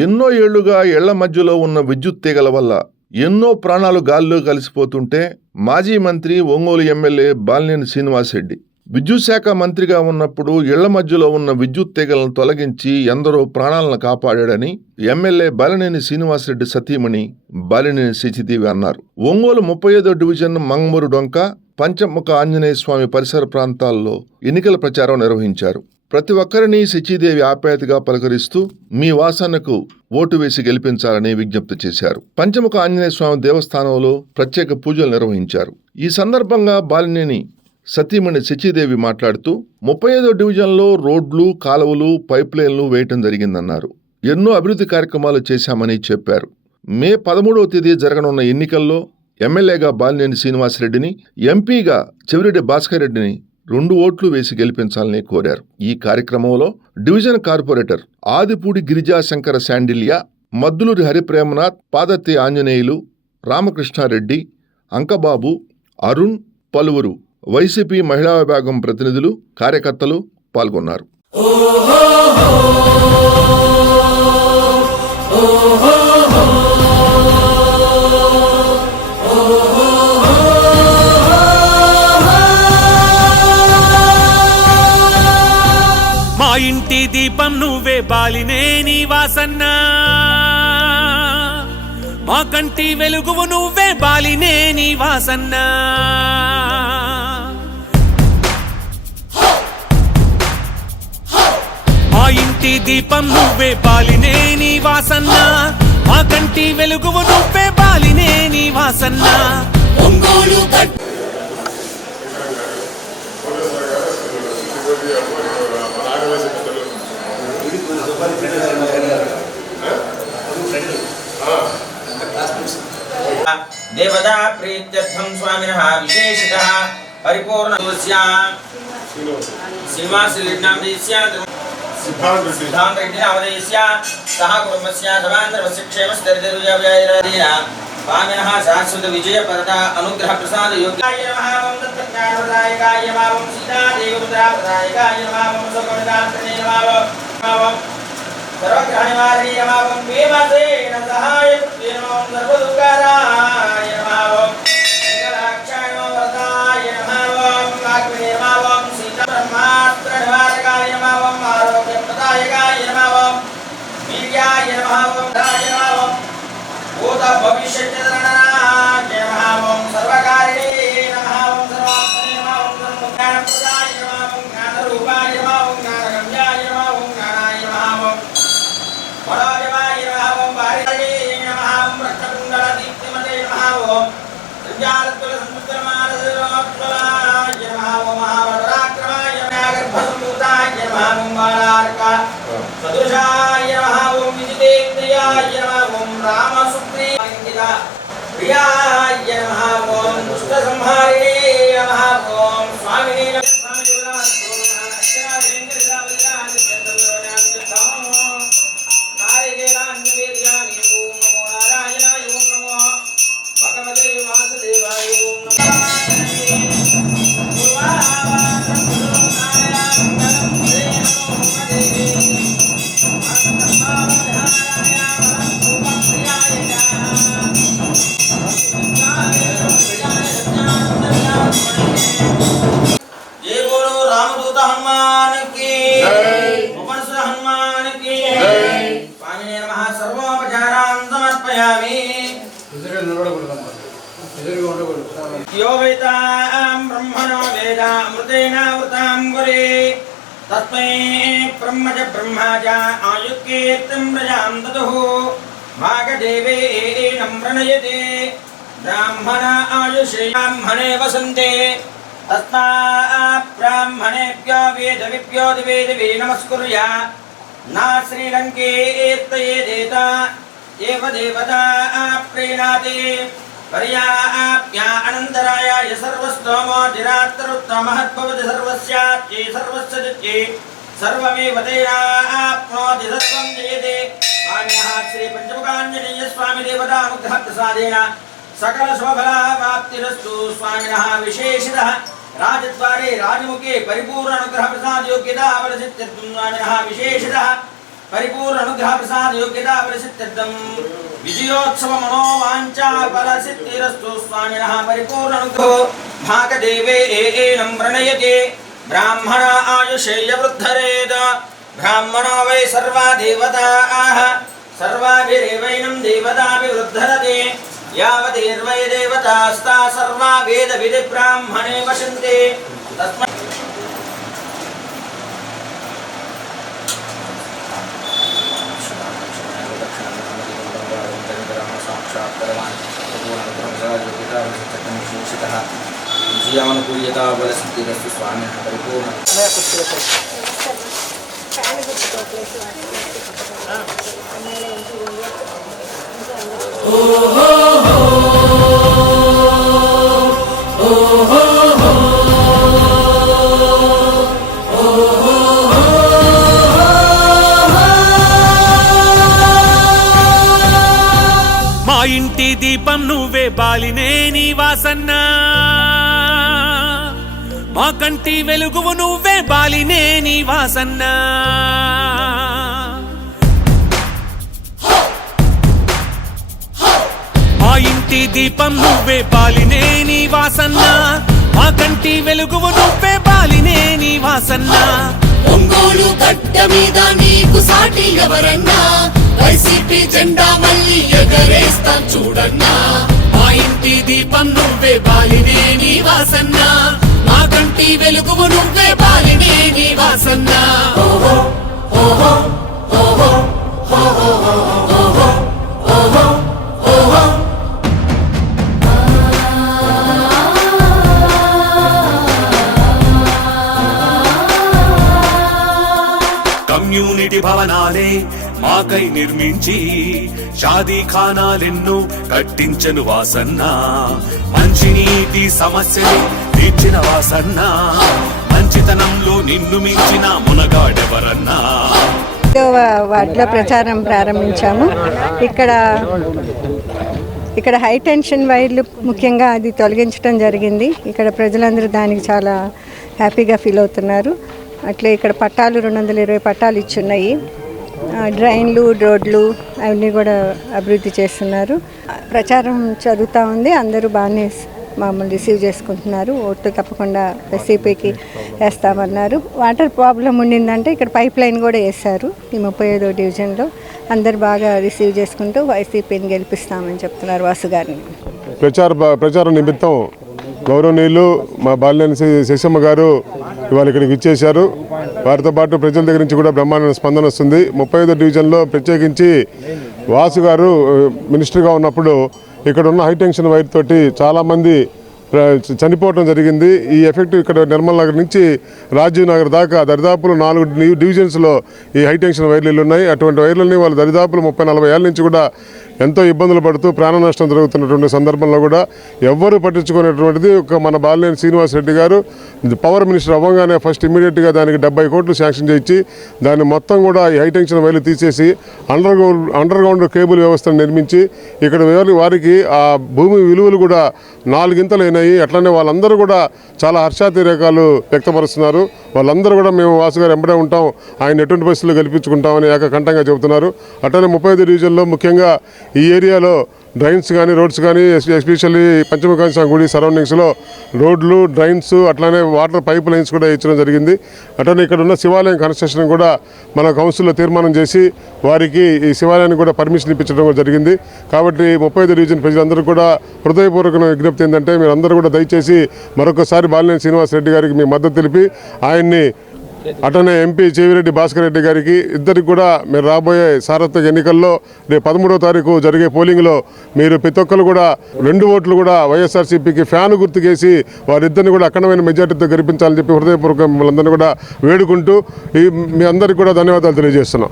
ఎన్నో ఏళ్లుగా ఇళ్ల మధ్యలో ఉన్న విద్యుత్ తీగల వల్ల ఎన్నో ప్రాణాలు గాల్లో కలిసిపోతుంటే మాజీ మంత్రి ఒంగోలు ఎమ్మెల్యే బాలినేని శ్రీనివాసరెడ్డి విద్యుత్ శాఖ మంత్రిగా ఉన్నప్పుడు ఇళ్ల మధ్యలో ఉన్న విద్యుత్ తీగలను తొలగించి ఎందరో ప్రాణాలను కాపాడాడని ఎమ్మెల్యే బాలినేని శ్రీనివాసరెడ్డి సతీమణి బాలినేని శచిదేవి అన్నారు. ఒంగోలు 35వ డివిజన్ మంగమూరు డొంక పంచముఖ ఆంజనేయ స్వామి పరిసర ప్రాంతాల్లో ఎన్నికల ప్రచారం నిర్వహించారు. ప్రతి ఒక్కరిని శచీదేవి ఆప్యాయతగా పలకరిస్తూ మీ వాసనకు ఓటు వేసి గెలిపించాలని విజ్ఞప్తి చేశారు. పంచముఖ ఆంజనేయ స్వామి దేవస్థానంలో ప్రత్యేక పూజలు నిర్వహించారు. ఈ సందర్భంగా బాలినేని సతీమణి శచీదేవి మాట్లాడుతూ 35వ డివిజన్లో రోడ్లు, కాలువలు, పైప్ లైన్లు వేయటం జరిగిందన్నారు. ఎన్నో అభివృద్ధి కార్యక్రమాలు చేశామని చెప్పారు. మే 13వ తేదీ జరగనున్న ఎన్నికల్లో ఎమ్మెల్యేగా బాలినేని శ్రీనివాసరెడ్డిని, ఎంపీగా చెవిరెడ్డి భాస్కర్ రెడ్డిని 2 ఓట్లు వేసి గెలిపించాలని కోరారు. ఈ కార్యక్రమంలో డివిజన్ కార్పొరేటర్ ఆదిపూడి గిరిజాశంకర శాండిల్య, మద్దులూరి హరిప్రేమనాథ్, పాదత్తి ఆంజనేయులు, రామకృష్ణారెడ్డి, అంకబాబు, అరుణ్, పలువురు వైసీపీ మహిళా విభాగం ప్రతినిధులు, కార్యకర్తలు పాల్గొన్నారు. మా ఇంటి దీపం నువ్వే బాలినేని వాసన్న, మా కంటి వెలుగువు నువ్వే బాలినేని వాసన్న. మా ఇంటి దీపం నువ్వే బాలినేని వాసన్న, మా కంటి వెలుగువు నువ్వే బాలినేని వాసన్న. ఒంగోలు देवता प्रीत्यर्थं स्वामिनः विशेषतः परिपूर्णस्य श्रीनिवासरेड्डिनामधेयस्य सिद्धान्तरेड्डिनामधेयस्य सह कुटुम्बस्य समान्तरस्य क्षेमस्थिरतिर्यव्ययेन स्वामिनः शाश्वत विजयपरता अनुग्रह प्रसाद योग्याय नमः. ओम तत्त्वज्ञानप्रदायकाय नमः. ओम सीतादेवपुत्राप्रदायकाय नमः. ओम सुखमदात्मने नमः. ओम सर्वग्रहनिवारणे नमः. ओम भीमसेन सहायकृते नमः. ओम सर्वदुःखहराय नमः. ओम मंगलाक्षाय नमः. वरदाय नमः. ओम वाग्मिने नमः. ओम सीताब्रह्मास्त्रनिवारकाय नमः. ओम आरोग्यप्रदायकाय नमः. ओम वीर्याय नमः. ओम धाय नमः. ओम भूत भविष्यत्यदरणाय नमः. ओम सर्वकारिणे नमः. ओम सर्वात्मने नमः. ओम सर्वज्ञानप्रदाय नमः. ओम ज्ञानरूपाय नमः. ओम ज्ञानगम्याय नमः. ओम ज्ञानाय नमः. ओम मनोजवाय नमः. ओम वारिणे नमः. ओम रक्तकुण्डलदीप्तिमते नमः. ओम सञ्जालत्वलसमुद्रमानसरोत्पलाय नमः. ओम महापराक्रमाय नमः. गर्भसम्भूताय नमः. ओम बालार्का सदृशाय नमः. ओम विजितेन्द्रियाय नमः. ओम रामसुग्रीवाङ्किता प्रियाय नमः. ओम दुष्टसंहारिणे नमः. ओम स्वामिने नमः. यो वेदां ब्रह्मणो वेदामृतेनावृतां गुरे तस्मै ब्रह्म च ब्रह्मा च आयुक्कीर्तिं प्रजां ददुः भागदेवेनं प्रणयते ब्राह्मण आयुषे ब्राह्मणे वसन्ते तस्मात् ब्राह्मणेभ्यो वेदविभ्यो दिवे दिवे नमस्कुर्या न श्रीलङ्केर्तयेदेत एव देवता प्रीणाति पर्याप्या अनन्तराय सर्वस्तोमो जिरात्तरुत्तमहद्भवति सर्वस्यात्ये सर्वस्य जित्ये सर्वमेव तेनाप्नोति सर्वं जयते. स्वामिनः श्री पंचमुखाञ्जनेय स्वामी देवतानुग्रह प्रसादेन सकल शुभफलाप्तिरस्तु. स्वामिनः विशेषतः राजद्वारे राजमुखे परिपूर्ण अनुग्रह प्रसाद योग्यता बलसिद्ध्यर्थं स्वामिनः विशेषतः పరిపూర్ణ అనుగ్రహ ప్రసాద యోగ్యతా పరిసిద్ధ్యర్థం విజయోత్సవ మనోవాంఛా ఫలసిద్ధిరస్తు స్వామినః పరిపూర్ణ అనుగ్రహో భాగదేవే ఏనం ప్రణయతే బ్రాహ్మణ ఆయుషేయ వృద్ధరేద బ్రాహ్మణో వై సర్వా దేవతాః సర్వాభిరేవైనం దేవతాభివృద్ధరతే యావదేర్వై దేవతాస్తా సర్వా వేద విధి బ్రాహ్మణే వశంతే తస్మై విజయానుకూల్యతా బలసిద్ధిరస్తు స్వామినః పరిపూర్ణ మా ఇంటి దీపం నువ్వే బాలినే నీ వాసన్నా మా కంటి వెలుగువు నువ్వే బాలినే నీ వాసన్నా మా ఇంటి దీపం నువ్వే బాలినే నీ వాసన్నా మా కంటి వెలుగువు నువ్వే బాలినే నీ వాసన్నా ఒంగోలు గడ్డ మీద నీకు సాటి ఎవరన్నా వైసీపీ జెండా మళ్ళీ ఎగరేస్తాం చూడన్నా మా ఇంటి దీపం నువ్వే బాలినే నీ వాసన్నా మా కంటి వెలుగువు నువ్వే బాలినే నీ వాసన్నా కమ్యూనిటీ భవనాలే మాకై నిర్మించి షాదీ ఖానాలెన్నో కట్టించను వాసన్నా మంచినీటి సమస్యలు తీర్చిన వాసన్నా మంచితనంలో నిన్ను మించిన మునగాడెవరన్నా వార్డులో ప్రచారం ప్రారంభించాము. ఇక్కడ హై టెన్షన్ వైర్లు ముఖ్యంగా అది తొలగించడం జరిగింది. ఇక్కడ ప్రజలందరూ దానికి చాలా హ్యాపీగా ఫీల్ అవుతున్నారు. అట్లే ఇక్కడ పట్టాలు 220 పట్టాలు ఇచ్చున్నాయి. డ్రైన్లు, రోడ్లు అవన్నీ కూడా అభివృద్ధి చేస్తున్నారు. ప్రచారం జరుగుతూ ఉంది. అందరూ బాగానే మమ్మల్ని రిసీవ్ చేసుకుంటున్నారు. ఓట్లు తప్పకుండా వైసీపీకి వేస్తామన్నారు. వాటర్ ప్రాబ్లం ఉండిందంటే ఇక్కడ పైప్ లైన్ కూడా వేశారు. ఈ 35వ డివిజన్లో అందరు బాగా రిసీవ్ చేసుకుంటూ వైసీపీని గెలిపిస్తామని చెప్తున్నారు వాసు గారిని. ప్రచార నిమిత్తం గౌరవనీయులు మా బాలినేని శశమ్మ గారు ఇవాళ ఇక్కడికి ఇచ్చేశారు. వారితో పాటు ప్రజల దగ్గర నుంచి కూడా బ్రహ్మాండ స్పందన వస్తుంది. 35వ డివిజన్లో ప్రత్యేకించి వాసు గారు మినిస్టర్గా ఉన్నప్పుడు ఇక్కడ ఉన్న హైటెన్షన్ వైర్ తోటి చాలామంది చనిపోవడం జరిగింది. ఈ ఎఫెక్ట్ ఇక్కడ నిర్మల్ నగర్ నుంచి రాజీవ్ నగర్ దాకా దరిదాపులు 4 డివిజన్స్లో ఈ హైటెన్షన్ వైర్లు ఉన్నాయి. అటువంటి వైర్లని వాళ్ళు దరిదాపులు 30-40 ఏళ్ళ నుంచి కూడా ఎంతో ఇబ్బందులు పడుతూ ప్రాణ నష్టం జరుగుతున్నటువంటి సందర్భంలో కూడా ఎవ్వరూ పట్టించుకునేటువంటిది ఒక మన బాలినేని శ్రీనివాసరెడ్డి గారు పవర్ మినిస్టర్ అవ్వగానే ఫస్ట్ ఇమీడియట్గా దానికి 70 కోట్లు శాంక్షన్ చేయించి దాన్ని మొత్తం కూడా ఈ హైటెన్షన్ వైర్లు తీసేసి అండర్ గ్రౌండ్ కేబుల్ వ్యవస్థను నిర్మించి ఇక్కడ వారికి ఆ భూమి విలువలు కూడా 4 గింతలు అయినాయి. అట్లనే వాళ్ళందరూ కూడా చాలా హర్షాతిరేకాలు వ్యక్తపరుస్తున్నారు. వాళ్ళందరూ కూడా మేము వాసు గారు ఎంబడే ఉంటాం, ఆయన ఎటువంటి పరిస్థితుల్లో గెలిపించుకుంటామని ఏకకంఠంగా చెబుతున్నారు. అట్లనే 35 డివిజన్లో ముఖ్యంగా ఈ ఏరియాలో డ్రైన్స్ కానీ రోడ్స్ కానీ ఎస్పెషల్లీ పంచముఖాంశ గుడి సరౌండింగ్స్లో రోడ్లు, డ్రైన్స్, అట్లానే వాటర్ పైప్ లైన్స్ కూడా ఇచ్చడం జరిగింది. అట్లనే ఇక్కడ ఉన్న శివాలయం కన్స్ట్రక్షన్ కూడా మన కౌన్సిల్లో తీర్మానం చేసి వారికి ఈ శివాలయానికి కూడా పర్మిషన్ ఇప్పించడం కూడా జరిగింది. కాబట్టి 35 డివిజన్ ప్రజలందరూ కూడా హృదయపూర్వక విజ్ఞప్తి ఏంటంటే మీరు అందరూ కూడా దయచేసి మరొకసారి బాలినేని శ్రీనివాసరెడ్డి గారికి మీ మద్దతు తెలిపి ఆయన్ని అటనే ఎంపీ చెవిరెడ్డి భాస్కర్ రెడ్డి గారికి ఇద్దరికి కూడా మీరు రాబోయే సార్వత్రిక ఎన్నికల్లో రేపు 13వ తారీఖు జరిగే పోలింగ్లో మీరు ప్రతి ఒక్కరు కూడా 2 ఓట్లు కూడా వైఎస్ఆర్సీపీకి ఫ్యాన్ గుర్తుకేసి వారిద్దరిని కూడా అఖండమైన మెజార్టీతో గెలిపించాలని చెప్పి హృదయపూర్వక మిమ్మల్ని అందరినీ కూడా వేడుకుంటూ మీ అందరికీ కూడా ధన్యవాదాలు తెలియజేస్తున్నాం.